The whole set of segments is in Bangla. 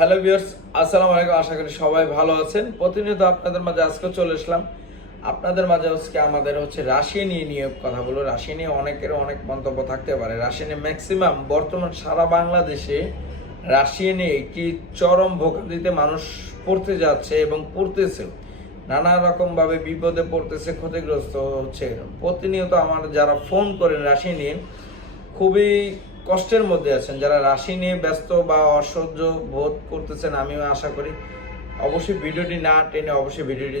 হ্যালো ভিউয়ার্স, আসসালামু আলাইকুম। আশা করি সবাই ভালো আছেন। প্রতিনিয়ত আপনাদের মাঝে আজকে চলে আসলাম। আপনাদের মাঝে আজকে আমাদের রাশিয়া নিয়ে কথা বলবো। রাশিয়া নিয়ে অনেকের অনেক মন্তব্য থাকতে পারে। রাশিয়া নিয়ে ম্যাক্সিমাম বর্তমান সারা বাংলাদেশে রাশিয়া নিয়ে একটি চরম ভোগান্তিতে মানুষ পড়তে যাচ্ছে এবং পড়তেছে। নানা রকমভাবে বিপদে পড়তেছে, ক্ষতিগ্রস্ত হচ্ছে। প্রতিনিয়ত আমার যারা ফোন করেন রাশিয়া নিয়ে খুবই কষ্টের মধ্যে আছেন, যারা রাশি নিয়ে ব্যস্ত বা অসহ্য বোধ করতেছেন। আমিও আশা করি অবশ্যই ভিডিওটি না টেনে অবশ্যই ভিডিওটি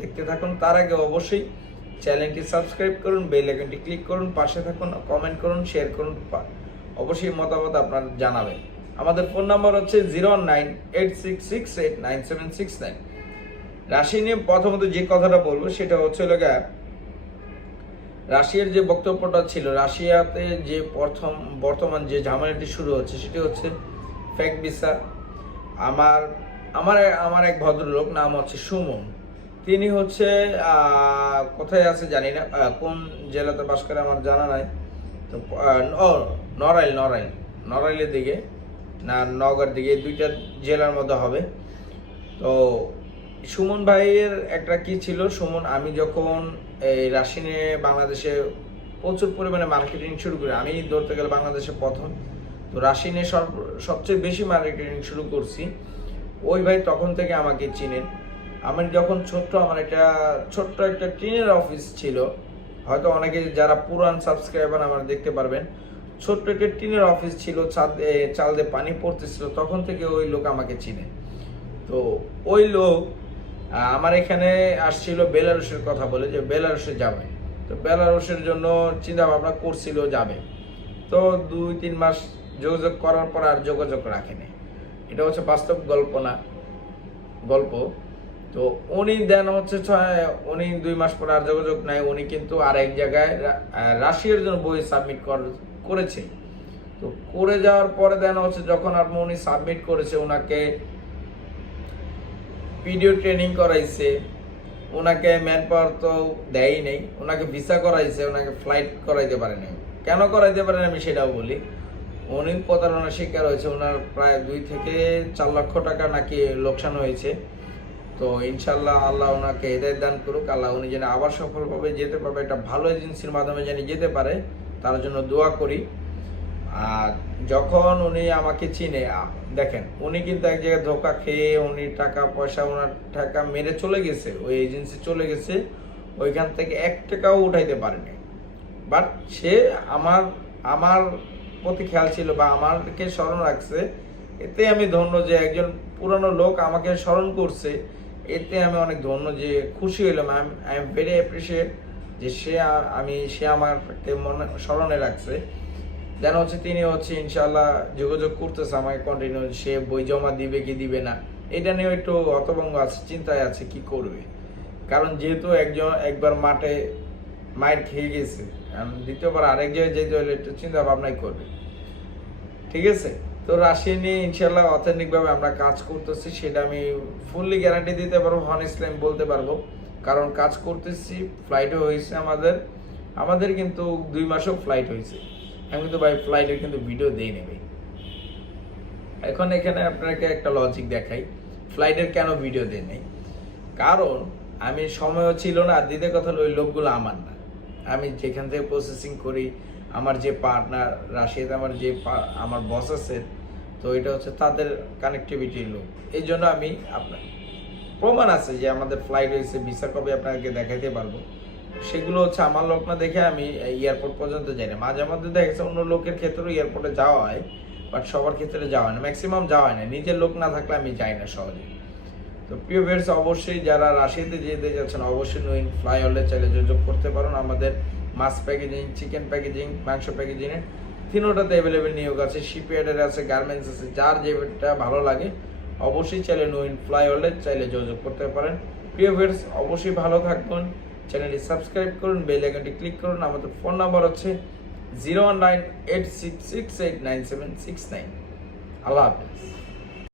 দেখতে থাকুন। তার আগে অবশ্যই চ্যানেলটি সাবস্ক্রাইব করুন, বেল আইকনটি ক্লিক করুন, পাশে থাকুন, কমেন্ট করুন, শেয়ার করুন, অবশ্যই মতামত আপনার জানাবেন। আমাদের ফোন নাম্বার 0986689769। রাশি নিয়ে প্রথমত যে কথাটা বলবো সেটা হচ্ছে রাশিয়ার যে বক্তব্যটা ছিল, রাশিয়াতে যে বর্তমান যে ঝামেলাটি শুরু হচ্ছে সেটি হচ্ছে ফেক ভিসা। আমার আমার আমার এক ভদ্রলোক নাম সুমন। তিনি কোথায় আছে জানি না, কোন জেলাতে বাস করে আমার জানা নাই। তো নড়াইলের দিকে না নগর দিকে, দুইটা জেলার মধ্যে হবে। তো সুমন ভাইয়ের একটা কি ছিল, সুমন আমি যখন এই রাশি নিয়ে বাংলাদেশে প্রচুর পরিমাণে মার্কেটিং শুরু করি, আমি ধরতে গেলে বাংলাদেশে প্রথম। তো রাশি নিয়ে সবচেয়ে বেশি মার্কেটিং শুরু করছি। ওই ভাই তখন থেকে আমাকে চিনেন। আমি যখন আমার ছোট্ট একটা টিনের অফিস ছিল, হয়তো অনেকে যারা পুরান সাবস্ক্রাইবার আমার দেখতে পারবেন, ছোট্ট একটা টিনের অফিস ছিল, চাল দিয়ে পানি পড়তেছিল, তখন থেকে ওই লোক আমাকে চিনে। তো ওই লোক আমার এখানে আসছিল বেলারুশের কথা বলে, যে বেলারুশে যাবে। তো বেলারুশের জন্য চিন্তা ভাবনা করছিল যাবে। তো 2-3 মাস যোগাযোগ করার পর আর যোগাযোগ রাখেনি। এটা বাস্তব গল্প। তো উনি উনি 2 মাস পর আর যোগাযোগ নাই। উনি কিন্তু আর এক জায়গায় রাশিয়ার জন্য বই সাবমিট করেছে। তো করে যাওয়ার পরে যখন উনি সাবমিট করেছে, ওনাকে ভিডিও ট্রেনিং করাইছে, ওনাকে ম্যান পাওয়ার তো দেয়ই নেই, ওনাকে ভিসা করাইছে, ওনাকে ফ্লাইট করাইতে পারে নাই। কেন করাইতে পারে না আমি সেটাও বলি। উনি প্রতারণার শিকার হয়েছে, ওনার প্রায় 2-4 লক্ষ টাকা নাকি লোকসান হয়েছে। তো ইনশাল্লাহ আল্লাহ ওনাকে হেদায়েত দান করুক। আল্লাহ উনি যেন আবার সফলভাবে যেতে পারবে, একটা ভালো এজেন্সির মাধ্যমে যেন যেতে পারে, তার জন্য দোয়া করি। আর যখন উনি আমাকে চিনে, দেখেন উনি কিন্তু এক জায়গায় ধোকা খেয়ে উনি টাকা পয়সা ওনার টাকা মেরে চলে গেছে, ওই এজেন্সি চলে গেছে, ওইখান থেকে 1 টাকাও উঠাইতে পারেনি। বাট সে আমার প্রতি খেয়াল ছিল বা আমাকে স্মরণ রাখছে। এতে আমি ধন্য যে একজন পুরানো লোক আমাকে স্মরণ করছে। এতে আমি অনেক ধন্য, যে খুশি হইলাম। আই এম ভেরি অ্যাপ্রিসিয়েট যে সে আমাকে স্মরণে রাখছে। দেন তিনি ইনশাল্লাহ যোগাযোগ করতেছে আমাকে কন্টিনিউ, সে বই জমা দিবে কি দিবে না, এটা নিয়ে একটু হতভম্ব আছে, চিন্তায় আছে কি করবে। কারণ যেহেতু একবার মায়ের খেয়ে গেছে, দ্বিতীয়বার আরেক জায়গায় যেতে হলে একটু চিন্তা ভাবনাই করবে। ঠিক আছে। তো রাশিয়া নিয়ে ইনশাল্লাহ অথেন্টিক ভাবে আমরা কাজ করতেছি, সেটা আমি ফুললি গ্যারান্টি দিতে পারবো, হনেস্টলি আমি বলতে পারবো। কারণ কাজ করতেছি, ফ্লাইটও হয়েছে আমাদের কিন্তু 2 মাসও ফ্লাইট হয়েছে। আমি কিন্তু ভাই ফ্লাইটের কিন্তু ভিডিও দেই নেবে। এখন এখানে আপনাকে একটা লজিক দেখাই, ফ্লাইটের কেন ভিডিও দেই নাই। কারণ আমি সময়ও ছিল না, আর দ্বিতীয় কথা ওই লোকগুলো আমার না। আমি যেখান থেকে প্রসেসিং করি, আমার যে পার্টনার রাশিয়াতে আমার বস আছে, তো এটা তাদের কানেক্টিভিটির লোক। এই জন্য আমি আপনার প্রমাণ আছে যে আমাদের ফ্লাইট হয়েছে, ভিসা কবে আপনাকে দেখাইতে পারবো। সেগুলো আমার লোক না দেখে আমি এয়ারপোর্ট পর্যন্ত যাই না। মাঝে মধ্যে দেখেছে অন্য লোকের ক্ষেত্রেও এয়ারপোর্টে যাওয়া হয়, বাট সবার ক্ষেত্রে যাওয়া হয় না, ম্যাক্সিমাম যাওয়া হয় না। নিজের লোক না থাকলে আমি যাই না সহজে। তো প্রিয় ভিউয়ার্স, অবশ্যই যারা রাশিয়াতে যেতে যাচ্ছেন অবশ্যই নুইন ফ্লাই হলে চাইলে যোগাযোগ করতে পারেন। আমাদের মাছ প্যাকেজিং, চিকেন প্যাকেজিং, মাংস প্যাকেজিংয়ে তিনোটাতে অ্যাভেলেবেল নিয়োগ আছে, শিপইয়ার্ডের আছে, গার্মেন্টস আছে, যার যেটা ভালো লাগে অবশ্যই চাইলে নুইন ফ্লাই হলে চাইলে যোগাযোগ করতে পারেন। প্রিয় ভিউয়ার্স, অবশ্যই ভালো থাকবেন, চ্যানেলটি সাবস্ক্রাইব করুন, বেল আইকনটি ক্লিক করুন। আমাদের ফোন নাম্বার 019866689769। আল্লাহ হাফেজ।